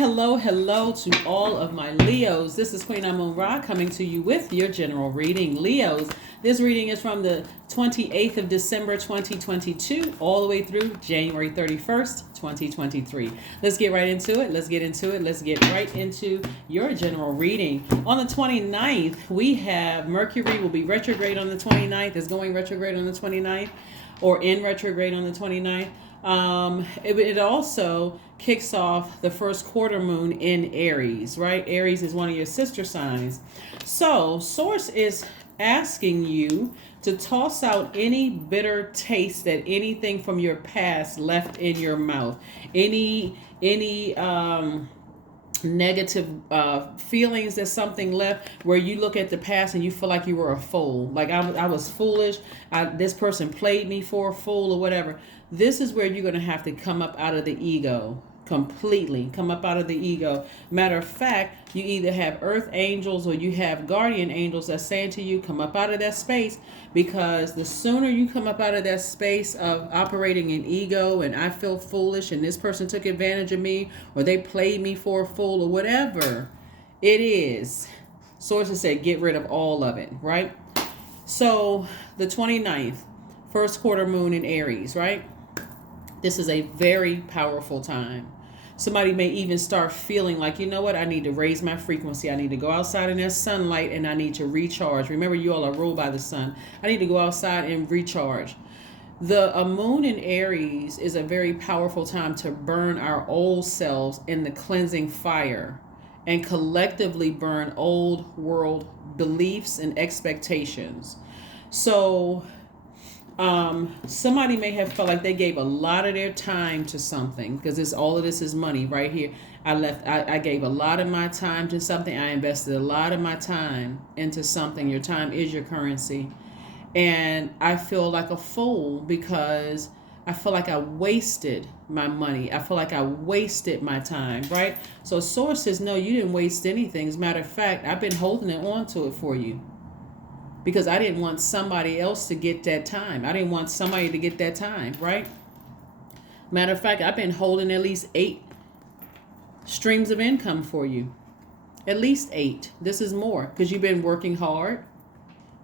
Hello to all of my Leos. This is Queen Amun Ra coming to you with your general reading. Leos, this reading is from the 28th of December 2022 all the way through January 31st, 2023. Let's get right into it. Let's get right into your general reading. On the 29th, we have Mercury will be retrograde on the 29th. It's going retrograde on the 29th or in retrograde on the 29th. It also kicks off the first quarter moon in Aries, right? Aries is one of your sister signs. So Source is asking you to toss out any bitter taste that anything from your past left in your mouth. Any negative feelings that something left where you look at the past and you feel like you were a fool. Like I was foolish. This person played me for a fool or whatever. This is where you're going to have to come up out of the ego completely. Come up out of the ego. Matter of fact, you either have earth angels or you have guardian angels that's saying to you, come up out of that space, because the sooner you come up out of that space of operating in ego and I feel foolish and this person took advantage of me or they played me for a fool or whatever it is, Sources said get rid of all of it, right? So the 29th, first quarter moon in Aries, right? This is a very powerful time. Somebody may even start feeling like, you know what, I need to raise my frequency. I need to go outside in that sunlight and I need to recharge. Remember, you all are ruled by the sun. I need to go outside and recharge. A moon in Aries is a very powerful time to burn our old selves in the cleansing fire and collectively burn old world beliefs and expectations. So somebody may have felt like they gave a lot of their time to something, because all of this is money right here. I gave a lot of my time to something. I invested a lot of my time into something. Your time is your currency. And I feel like a fool because I feel like I wasted my money. I feel like I wasted my time, right? So Source says, no, you didn't waste anything. As a matter of fact, I've been holding it on to it for you, because I didn't want somebody else to get that time. I didn't want somebody to get that time, right? Matter of fact, I've been holding at least 8 streams of income for you. At least 8. This is more because you've been working hard,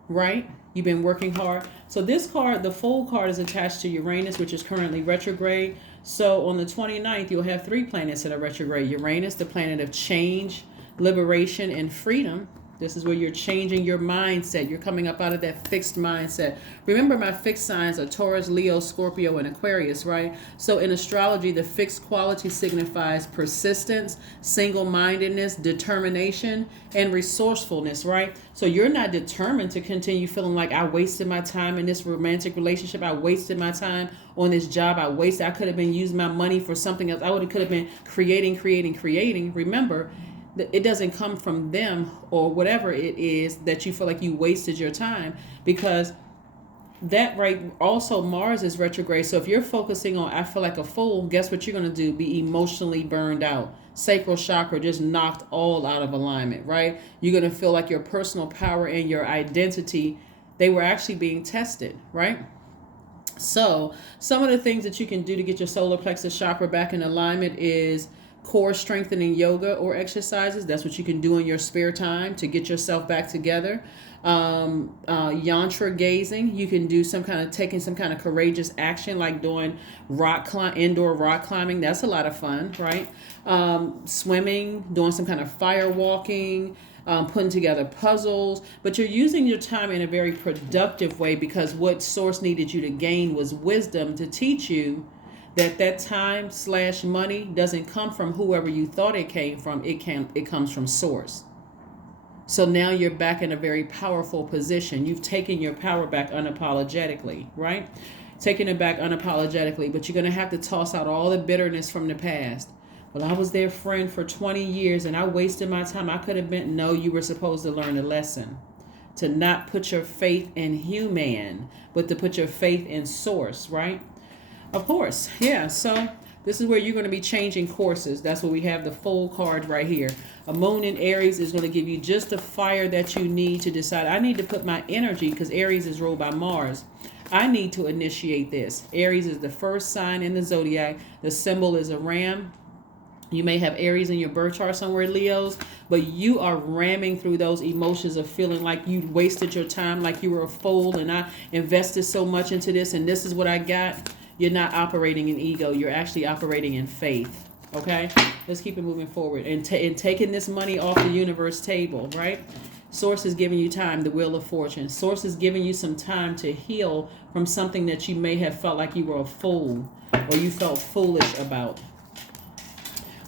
right? You've been working hard. So this card, the Fool card, is attached to Uranus, which is currently retrograde. So on the 29th, you'll have 3 planets that are retrograde. Uranus, the planet of change, liberation, and freedom. This is where you're changing your mindset. You're coming up out of that fixed mindset. Remember, my fixed signs are Taurus, Leo, Scorpio, and Aquarius, right? So in astrology, the fixed quality signifies persistence, single-mindedness, determination, and resourcefulness, right? So you're not determined to continue feeling like I wasted my time in this romantic relationship. I wasted my time on this job. I could have been using my money for something else. Could have been creating. Remember, it doesn't come from them or whatever it is that you feel like you wasted your time, because that, right, also Mars is retrograde. So if you're focusing on I feel like a fool, guess what you're going to do? Be emotionally burned out. Sacral chakra just knocked all out of alignment, right? You're going to feel like your personal power and your identity, they were actually being tested, right? So some of the things that you can do to get your solar plexus chakra back in alignment is core strengthening yoga or exercises. That's what you can do in your spare time to get yourself back together. Yantra gazing. You can do taking some kind of courageous action, like doing indoor rock climbing. That's a lot of fun, right? Swimming, doing some kind of fire walking, putting together puzzles. But you're using your time in a very productive way, because what Source needed you to gain was wisdom to teach you that time / money doesn't come from whoever you thought it came from. It comes from Source. So now you're back in a very powerful position. You've taken your power back unapologetically, right? Taking it back unapologetically, but you're going to have to toss out all the bitterness from the past. Well, I was their friend for 20 years and I wasted my time. I could have been, no, you were supposed to learn a lesson. To not put your faith in human, but to put your faith in Source, right? Of course, yeah. So this is where you're going to be changing courses. That's what we have, the Fool card right here. A moon in Aries is going to give you just the fire that you need to decide, I need to put my energy, because Aries is ruled by Mars. I need to initiate this. Aries is the first sign in the zodiac. The symbol is a ram. You may have Aries in your birth chart somewhere, Leos, but you are ramming through those emotions of feeling like you wasted your time, like you were a fool, and I invested so much into this, and this is what I got. You're not operating in ego. You're actually operating in faith. Okay? Let's keep it moving forward. And taking this money off the universe table, right? Source is giving you time, the wheel of fortune. Source is giving you some time to heal from something that you may have felt like you were a fool or you felt foolish about.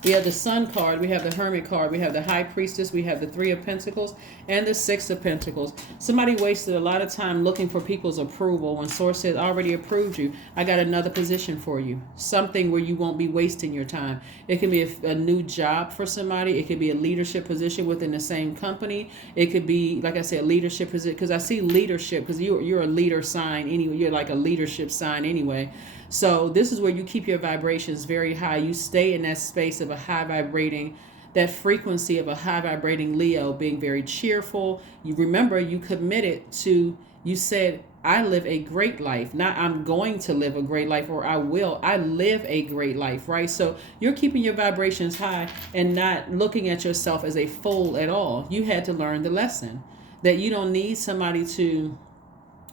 We have the Sun card, we have the Hermit card, we have the High Priestess, we have the Three of Pentacles, and the Six of Pentacles. Somebody wasted a lot of time looking for people's approval when Source said, I already approved you. I got another position for you. Something where you won't be wasting your time. It can be a new job for somebody. It could be a leadership position within the same company. It could be, like I said, leadership position, because I see leadership, because you're a leader sign anyway. You're like a leadership sign anyway. So this is where you keep your vibrations very high. You stay in that space of a high vibrating, that frequency of a high vibrating Leo, being very cheerful. You remember, you committed to, you said, I live a great life. Not I'm going to live a great life, or I will. I live a great life, right? So you're keeping your vibrations high and not looking at yourself as a fool at all. You had to learn the lesson that you don't need somebody to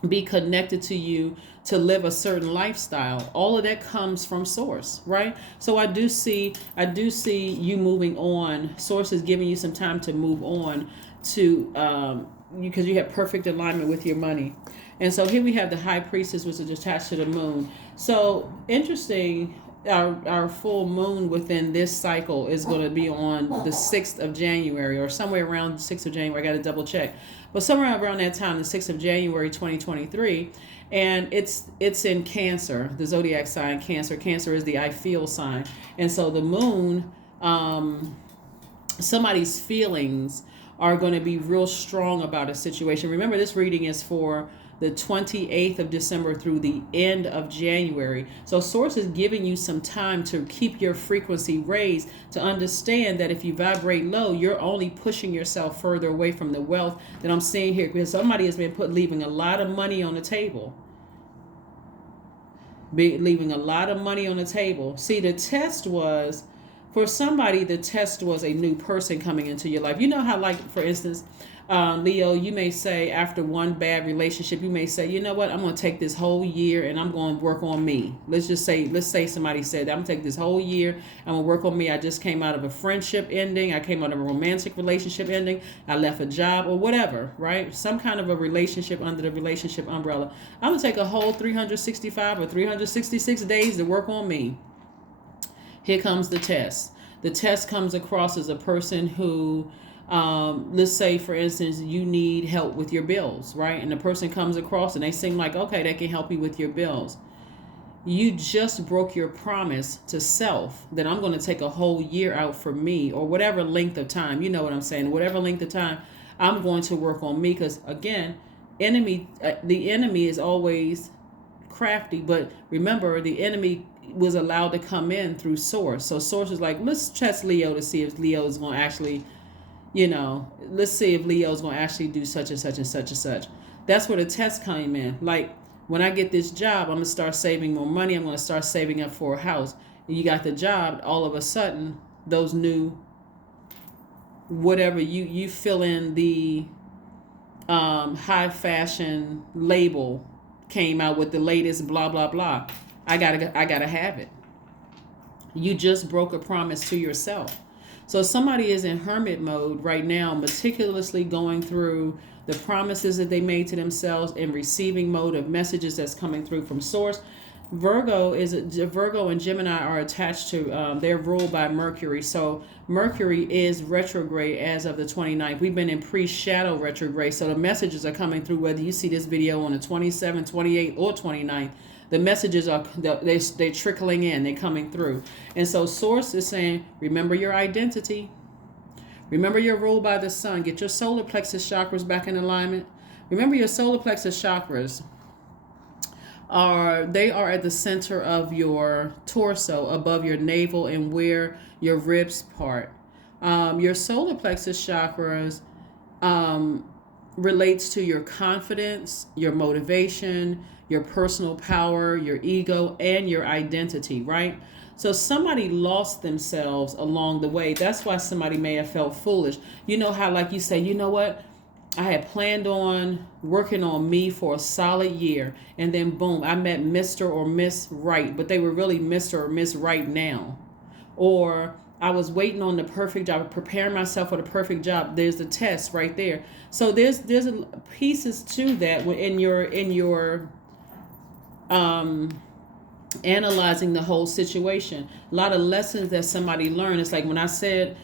be connected to you to live a certain lifestyle. All of that comes from Source, right? So I do see you moving on. Source is giving you some time to move on to because you have perfect alignment with your money. And so here we have the High Priestess, which is attached to the moon. So interesting. Our full moon within this cycle is going to be on the 6th of January, or somewhere around the 6th of January. I got to double check. But somewhere around that time, the 6th of January, 2023. And it's in Cancer, the Zodiac sign, Cancer. Cancer is the I feel sign. And so the moon, somebody's feelings are going to be real strong about a situation. Remember, this reading is for the 28th of December through the end of January. So Source is giving you some time to keep your frequency raised, to understand that if you vibrate low, you're only pushing yourself further away from the wealth that I'm seeing here, because somebody has been leaving a lot of money on the table. Leaving a lot of money on the table. See, the test was, for somebody, the test was a new person coming into your life. You know how, like, for instance, Leo, you may say after one bad relationship, you may say, you know what, I'm going to take this whole year and I'm going to work on me. Let's say somebody said that I'm going to take this whole year, I'm going to work on me. I just came out of a friendship ending. I came out of a romantic relationship ending. I left a job or whatever, right? Some kind of a relationship under the relationship umbrella. I'm going to take a whole 365 or 366 days to work on me. Here comes the test. The test comes across as a person who, let's say, for instance, you need help with your bills, right? And the person comes across and they seem like, okay, they can help you with your bills. You just broke your promise to self that I'm going to take a whole year out for me, or whatever length of time, you know what I'm saying? Whatever length of time, I'm going to work on me. Because again, the enemy is always crafty, but remember, the enemy was allowed to come in through Source. So Source is like, let's test Leo to see if Leo is going to actually, let's see if Leo's going to actually do such and such and such and such. That's where the test came in. Like, when I get this job, I'm going to start saving more money. I'm going to start saving up for a house. And you got the job, all of a sudden, those new, whatever, you fill in the high fashion label came out with the latest blah, blah, blah. I gotta have it. You just broke a promise to yourself. So somebody is in hermit mode right now, meticulously going through the promises that they made to themselves, in receiving mode of messages that's coming through from Source. Virgo and Gemini are attached to, they're ruled by Mercury. So Mercury is retrograde as of the 29th. We've been in pre-shadow retrograde. So the messages are coming through, whether you see this video on the 27th, 28th, or 29th. The messages are, they're trickling in, they're coming through. And so Source is saying, remember your identity. Remember you're ruled by the sun. Get your solar plexus chakras back in alignment. Remember your solar plexus chakras are at the center of your torso, above your navel and where your ribs part. Your solar plexus chakras relates to your confidence, your motivation, your personal power, your ego, and your identity, right? So somebody lost themselves along the way. That's why somebody may have felt foolish. You know how, like you say, you know what? I had planned on working on me for a solid year, and then boom, I met Mr. or Miss Right, but they were really Mr. or Miss Right now. Or I was waiting on the perfect job, preparing myself for the perfect job. There's the test right there. So there's pieces to that in your analyzing the whole situation. A lot of lessons that somebody learned. It's like when I said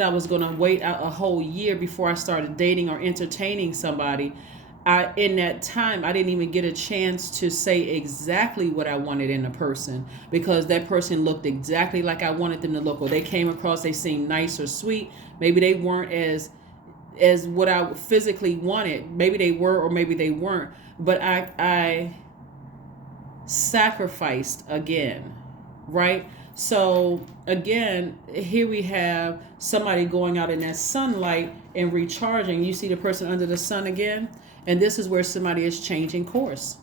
I was going to wait out a whole year before I started dating or entertaining somebody. In that time, I didn't even get a chance to say exactly what I wanted in a person, because that person looked exactly like I wanted them to look, or they came across, they seemed nice or sweet. Maybe they weren't as what I physically wanted. Maybe they were, or maybe they weren't. But I sacrificed again, right? So again, here we have somebody going out in that sunlight and recharging. You see the person under the sun again, and this is where somebody is changing course.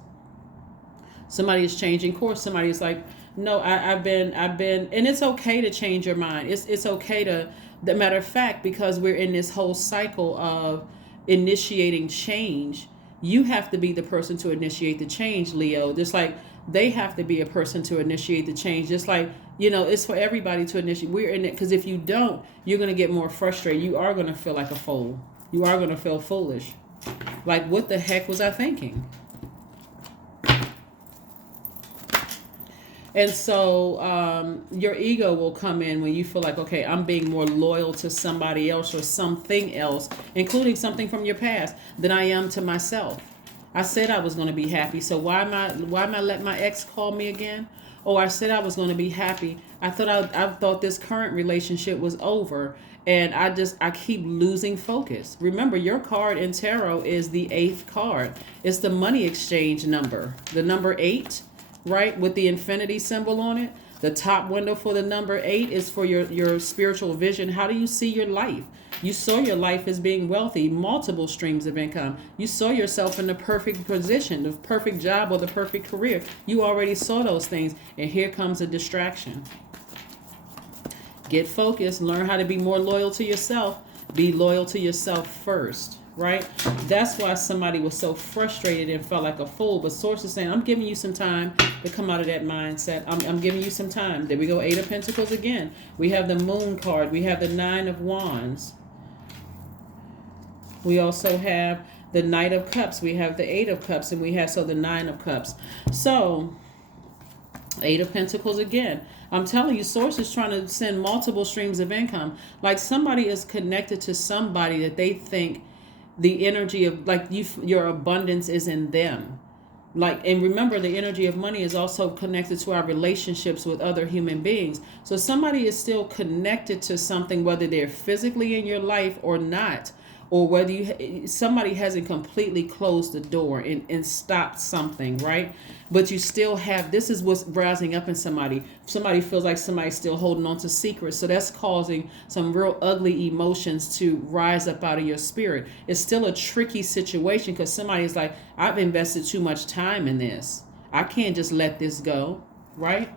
Somebody is changing course. Somebody is like, no, I've been, and it's okay to change your mind. It's okay to, the matter of fact, because we're in this whole cycle of initiating change. You have to be the person to initiate the change, Leo. Just like they have to be a person to initiate the change. Just like, it's for everybody to initiate. We're in it, because if you don't, you're going to get more frustrated. You are going to feel like a fool. You are going to feel foolish. Like, what the heck was I thinking? And so your ego will come in when you feel like, okay, I'm being more loyal to somebody else or something else, including something from your past, than I am to myself. I said I was going to be happy, so why am I letting my ex call me again? Oh, I said I was going to be happy. I thought this current relationship was over, and I keep losing focus. Remember, your card in tarot is the 8th card. It's the money exchange number, the number 8, right, with the infinity symbol on it. The top window for the number 8 is for your spiritual vision. How do you see your life? You saw your life as being wealthy, multiple streams of income. You saw yourself in the perfect position, the perfect job, or the perfect career. You already saw those things, and here comes a distraction. Get focused. Learn how to be more loyal to yourself. Be loyal to yourself first, right? That's why somebody was so frustrated and felt like a fool. But Source is saying, I'm giving you some time to come out of that mindset. I'm giving you some time. There we go. 8 of Pentacles again. We have the Moon card. We have the 9 of Wands. We also have the Knight of Cups. We have the 8 of Cups. And we have, the 9 of Cups. So, 8 of Pentacles again. I'm telling you, Source is trying to send multiple streams of income. Like somebody is connected to somebody that they think the energy of, like, your abundance is in them. Like, and remember, the energy of money is also connected to our relationships with other human beings. So somebody is still connected to something, whether they're physically in your life or not, or whether somebody hasn't completely closed the door and stopped something, right? But you still have, this is what's rising up in somebody. Somebody feels like somebody's still holding on to secrets. So that's causing some real ugly emotions to rise up out of your spirit. It's still a tricky situation, because somebody is like, I've invested too much time in this. I can't just let this go, right?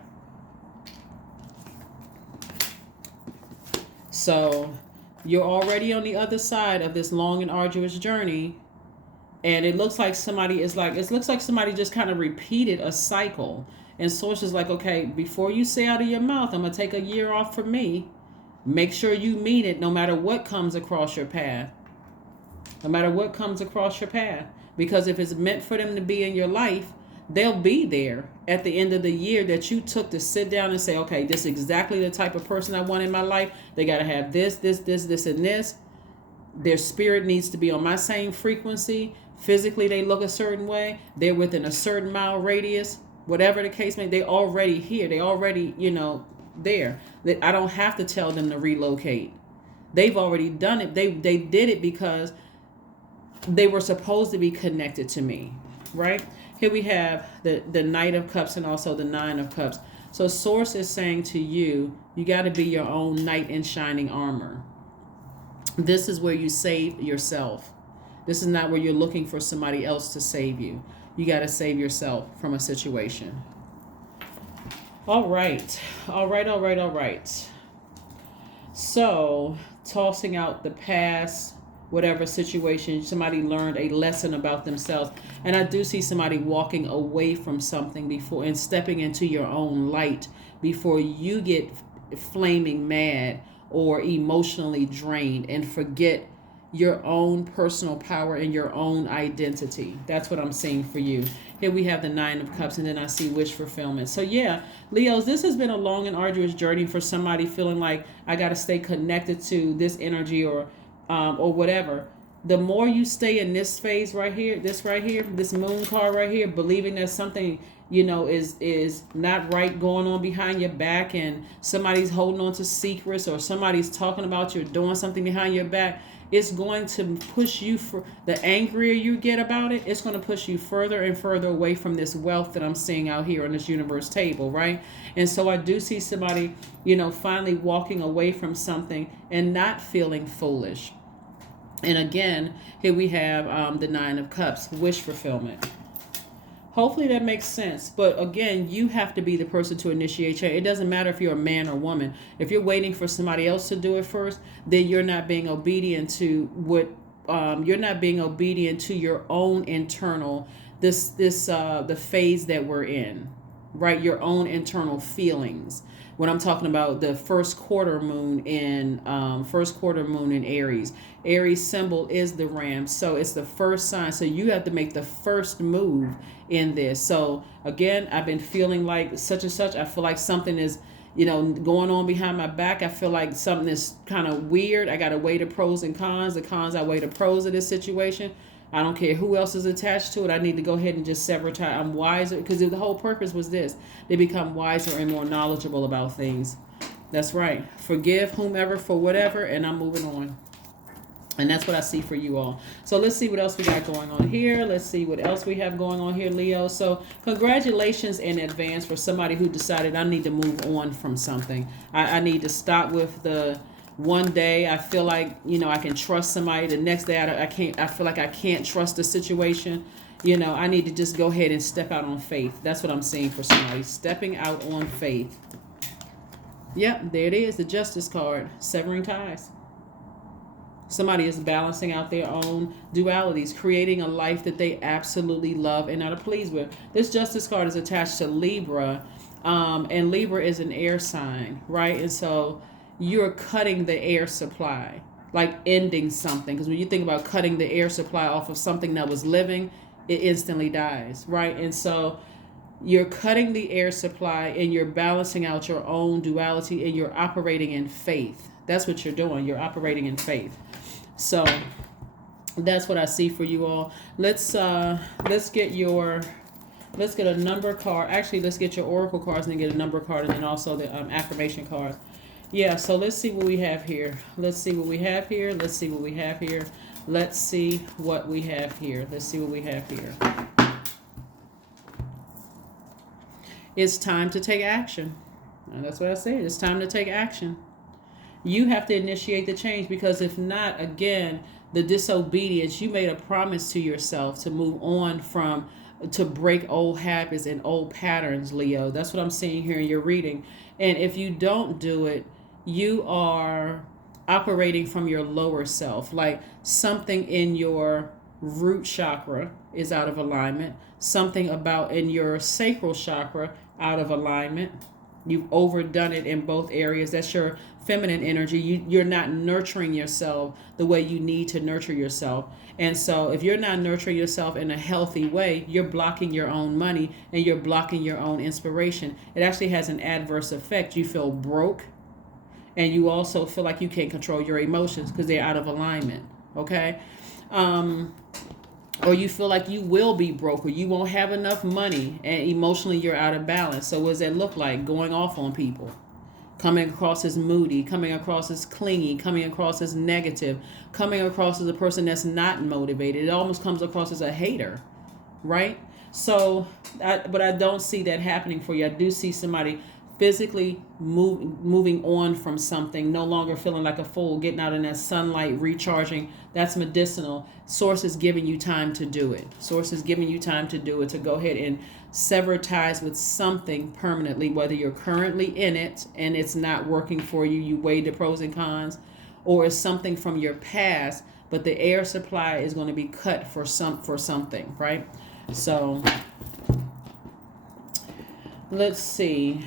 So you're already on the other side of this long and arduous journey. And it looks like somebody just kind of repeated a cycle. And Source is like, okay, before you say out of your mouth, I'm going to take a year off from me. Make sure you mean it no matter what comes across your path. No matter what comes across your path. Because if it's meant for them to be in your life, they'll be there at the end of the year that you took to sit down and say, okay, this is exactly the type of person I want in my life. They got to have this, and this. Their spirit needs to be on my same frequency. Physically, they look a certain way. They're within a certain mile radius. Whatever the case may be, they're already here. They already, there. I don't have to tell them to relocate. They've already done it. They did it because they were supposed to be connected to me, right? Here we have the Knight of Cups and also the 9 of Cups. So Source is saying to you, you got to be your own knight in shining armor. This is where you save yourself. This is not where you're looking for somebody else to save you. You got to save yourself from a situation. All right. All right. All right. All right. So, tossing out the past, whatever situation, somebody learned a lesson about themselves. And I do see somebody walking away from something before and stepping into your own light before you get flaming mad or emotionally drained and forget your own personal power and your own identity. That's what I'm seeing for you. Here we have the Nine of Cups, and then I see wish fulfillment. So yeah, Leos, this has been a long and arduous journey for somebody feeling like I got to stay connected to this energy or whatever. The more you stay in this phase right here, this moon card right here, believing that something is not right going on behind your back, and somebody's holding on to secrets, or somebody's talking about you or doing something behind your back, it's going to push you, for the angrier you get about it, it's going to push you further and further away from this wealth that I'm seeing out here on this universe table, right? And so I do see somebody, finally walking away from something and not feeling foolish. And again, here we have the Nine of Cups, wish fulfillment. Hopefully that makes sense. But again, you have to be the person to initiate change. It doesn't matter if you're a man or woman. If you're waiting for somebody else to do it first, then you're not being obedient to you're not being obedient to your own internal, the phase that we're in, right? Your own internal feelings. When I'm talking about the first quarter moon in Aries. Aries symbol is the ram, so it's the first sign. So you have to make the first move in this. So again, I've been feeling like such and such. I feel like something is, going on behind my back. I feel like something is kind of weird. I got to weigh the pros and cons. The cons, I weigh the pros of this situation. I don't care who else is attached to it. I need to go ahead and just sever tie. I'm wiser, because the whole purpose was this. They become wiser and more knowledgeable about things. That's right. Forgive whomever for whatever, and I'm moving on. And that's what I see for you all. So let's see what else we got going on here. Let's see what else we have going on here, Leo. So congratulations in advance for somebody who decided I need to move on from something. I need to stop with the one day I feel like, I can trust somebody. The next day I can't. I feel like I can't trust the situation. I need to just go ahead and step out on faith. That's what I'm seeing for somebody. Stepping out on faith. Yep, there it is. The Justice card. Severing ties. Somebody is balancing out their own dualities, creating a life that they absolutely love and are pleased with. This Justice card is attached to Libra, and Libra is an air sign, right? And so you're cutting the air supply, like ending something. Because when you think about cutting the air supply off of something that was living, it instantly dies, right? And so you're cutting the air supply and you're balancing out your own duality, and you're operating in faith. That's what you're doing. You're operating in faith. So that's what I see for you all. Let's get a number card. Actually, let's get your oracle cards and then get a number card, and then also the affirmation cards. Yeah, so let's see what we have here. Let's see what we have here. Let's see what we have here. Let's see what we have here. Let's see what we have here. It's time to take action. And that's what I said. It's time to take action. You have to initiate the change, because if not, again, the disobedience, you made a promise to yourself to move on to break old habits and old patterns, Leo. That's what I'm seeing here in your reading. And if you don't do it, you are operating from your lower self. Like something in your root chakra is out of alignment. Something about in your sacral chakra out of alignment. You've overdone it in both areas. That's your feminine energy. You're not nurturing yourself the way you need to nurture yourself. And so if you're not nurturing yourself in a healthy way, you're blocking your own money and you're blocking your own inspiration. It actually has an adverse effect. You feel broke, and you also feel like you can't control your emotions because they're out of alignment. Okay? Or you feel like you will be broke, or you won't have enough money, and emotionally you're out of balance. So what does that look like? Going off on people, coming across as moody, coming across as clingy, coming across as negative, coming across as a person that's not motivated. It almost comes across as a hater, right? So, but I don't see that happening for you. I do see somebody physically moving on from something, no longer feeling like a fool, getting out in that sunlight, recharging. That's medicinal. Source is giving you time to do it. Source is giving you time to do it, to go ahead and sever ties with something permanently, whether you're currently in it and it's not working for you, you weigh the pros and cons, or it's something from your past, but the air supply is going to be cut for something, right? So let's see.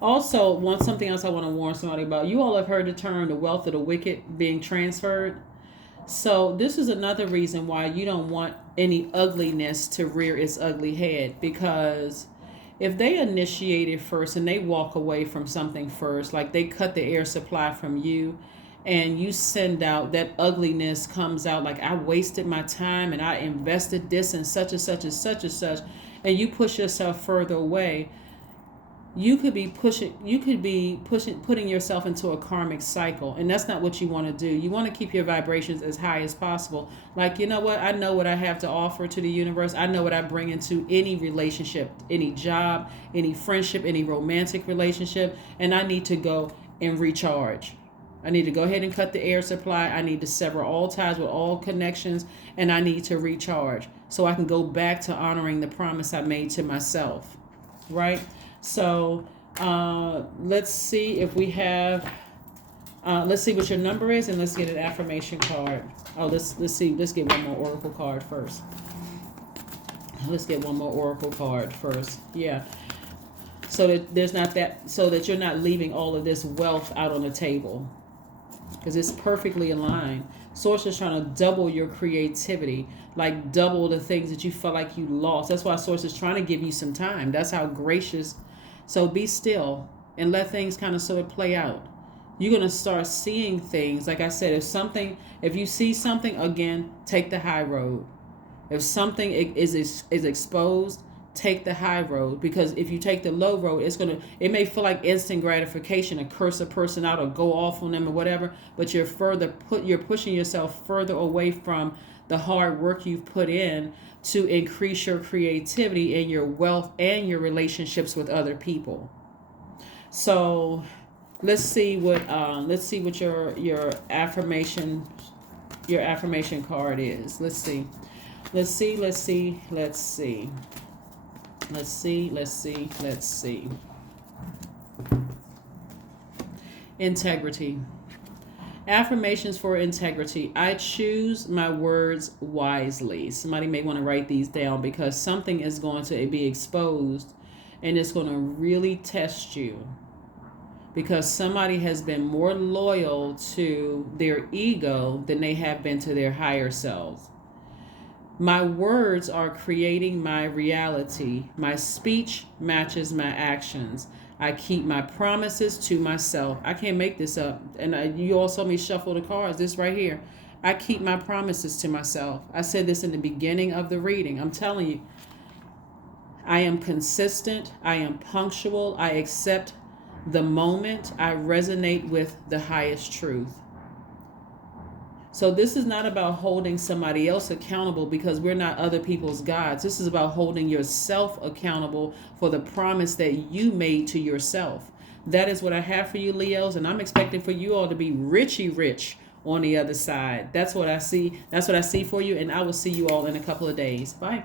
Also, something else I want to warn somebody about. You all have heard the term the wealth of the wicked being transferred. So this is another reason why you don't want any ugliness to rear its ugly head, because if they initiate it first and they walk away from something first, like they cut the air supply from you, and you send out, that ugliness comes out, like I wasted my time and I invested this and such and such and such and such, and you push yourself further away. You could be putting yourself into a karmic cycle, and that's not what you want to do. You want to keep your vibrations as high as possible. Like, you know what? I know what I have to offer to the universe. I know what I bring into any relationship, any job, any friendship, any romantic relationship, and I need to go and recharge. I need to go ahead and cut the air supply. I need to sever all ties with all connections, and I need to recharge so I can go back to honoring the promise I made to myself, right? So let's see if we have, let's see what your number is, and let's get an affirmation card. Oh, let's get one more oracle card first. Let's get one more oracle card first. Yeah. So that you're not leaving all of this wealth out on the table, because it's perfectly aligned. Source is trying to double your creativity, like double the things that you felt like you lost. That's why Source is trying to give you some time. That's how gracious. So be still and let things kind of sort of play out. You're going to start seeing things. Like I said, if you see something, again, take the high road. If something is exposed, take the high road, because if you take the low road, it may feel like instant gratification, to curse a person out or go off on them or whatever, but you're pushing yourself further away from the hard work you've put in to increase your creativity and your wealth and your relationships with other people. So let's see what your affirmation card is. Let's see. Integrity. Affirmations for integrity. I choose my words wisely. Somebody may want to write these down, because something is going to be exposed and it's going to really test you, because somebody has been more loyal to their ego than they have been to their higher selves. My words are creating my reality. My speech matches my actions. I keep my promises to myself. I can't make this up. And you all saw me shuffle the cards. This right here. I keep my promises to myself. I said this in the beginning of the reading. I'm telling you, I am consistent. I am punctual. I accept the moment. I resonate with the highest truth. So this is not about holding somebody else accountable, because we're not other people's gods. This is about holding yourself accountable for the promise that you made to yourself. That is what I have for you, Leos, and I'm expecting for you all to be richy rich on the other side. That's what I see. That's what I see for you, and I will see you all in a couple of days. Bye.